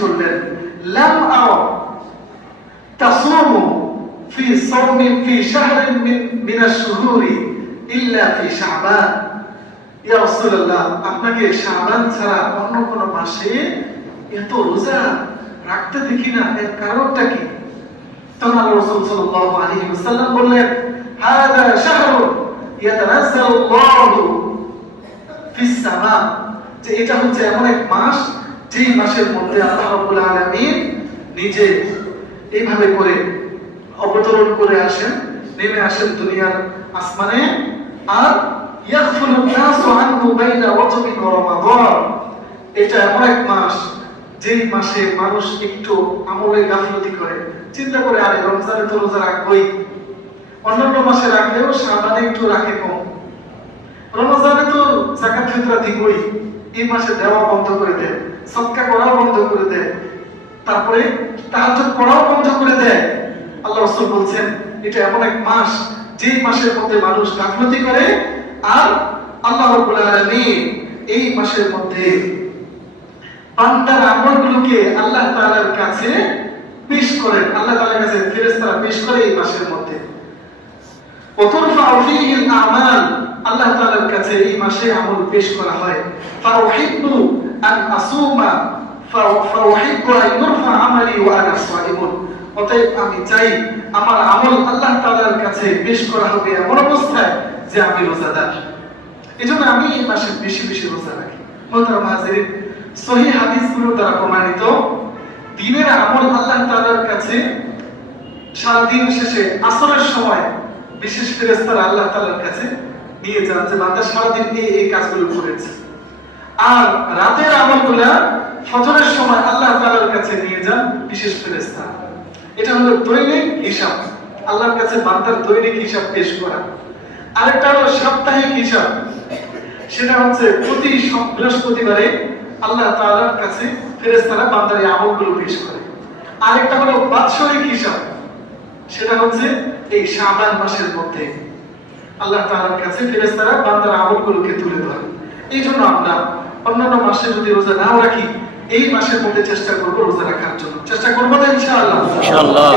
করলেন লাম আও তাসুমু ফি সাওমিন ফি শাহরিন মিন আশ-শুহুরি ইল্লা ফি শাবান। ইয়া রাসূলুল্লাহ, আপনাকে শাবান ছাড়া অন্য কোন মাসে এত রোজা রাখতে দেখি না, এর কারণটা কি? তখন আল্লাহ রাসূল সাল্লাল্লাহু আলাইহি ওয়াসাল্লাম বললেন, হাদা শাহরু ইয়াতানাজ্জালুল্লাহু ফিস সামা, যে এটা হচ্ছে এমন এক মাস যেই মাসের মধ্যে আল্লাহ রাব্বুল আলামিন নিজে এইভাবে করে অবতরণ করে আসেন, নেমে আসেন দুনিয়ার আসমানে। আর ইয়াগফিরু নাসু আনহু বাইনা রাজবিন ওয়া রমাদান, এটা এমন এক মাস যেই মাসে মানুষ একটু আমলে গাফলতি করে, চিন্তা করে আরে রমজানে তো রোজা রাখবই, অন্যান্য মাসে রাখলেও শাবানে একটু রাখে কম, রমজানে তো যাকাত ফিতরা দিবই, এই মাসে দেওয়া বন্ধ করে দেয়, সদকা করাও বন্ধ করে দেয়, তারপরে তাহাজ্জুদ পড়াও বন্ধ করে দেয়। আল্লাহ রাসূল বলছেন এটা এমন এক মাস যেই মাসের মধ্যে মানুষ গাফলতি করে, আর আল্লাহ রাব্বুল আলামিন এই মাসের মধ্যে বান্দার আমলগুলোকে আল্লাহ তাআলার কাছে পেশ করেন, আল্লাহ তাআলার কাছে ফেরেশতারা পেশ করে এই মাসের মধ্যে। ওয়াতুরফাউ ফীহিল আমাল, আল্লাহ তাআলার কাছে এই মাসে আমল পেশ করা হয়। ফাউহিব্বু আন আসুমা ফাউহিব্বু আন ইউরফা আমালি ওয়া আনা সাইমুন, অতএব আমি চাই আমার আমল আল্লাহ তাআলার কাছে পেশ করা হবে এমন অবস্থায় যে আমি রোজাদার। এজন্য আমি এই মাসে বেশি বেশি রোজা রাখি। মুহতারাম হাজিরিন, সহিহ হাদিসগুলো দ্বারা প্রমাণিত দিনের আমল আল্লাহ তাআলার কাছে সারা দিন শেষে আসরের সময় বিশেষ ফেরেশতারা আল্লাহ তাআলার কাছে নিয়ে যান যে বান্দা সারাদিন এই কাজগুলো করেছে, আর রাতের আমলগুলো ফজরের সময় আল্লাহ তাআলার কাছে নিয়ে যান বিশেষ ফেরেশতা। এটা হলো দৈনিক হিসাব, আল্লাহর কাছে বান্দার দৈনিক হিসাব পেশ করা। আরেকটা হলো সাপ্তাহিক হিসাব, সেটা হচ্ছে প্রতি বৃহস্পতিবারে আল্লাহ তাআলার কাছে ফেরেশতারা বান্দার এই আমলগুলো পেশ করে। আরেকটা হলো বাৎসরিক হিসাব, সেটা হচ্ছে এই শাবান মাসের মধ্যে আল্লাহ তাআলার কাছে ফেরেশতারা বান্দার আমলগুলোকে তুলে ধরে। এই জন্য আমরা অন্যান্য মাসে যদি রোজা নাও রাখি, এই মাসের মধ্যে চেষ্টা করব রোজা রাখার জন্য, চেষ্টা করবো না ইনশাআল্লাহ? ইনশাআল্লাহ।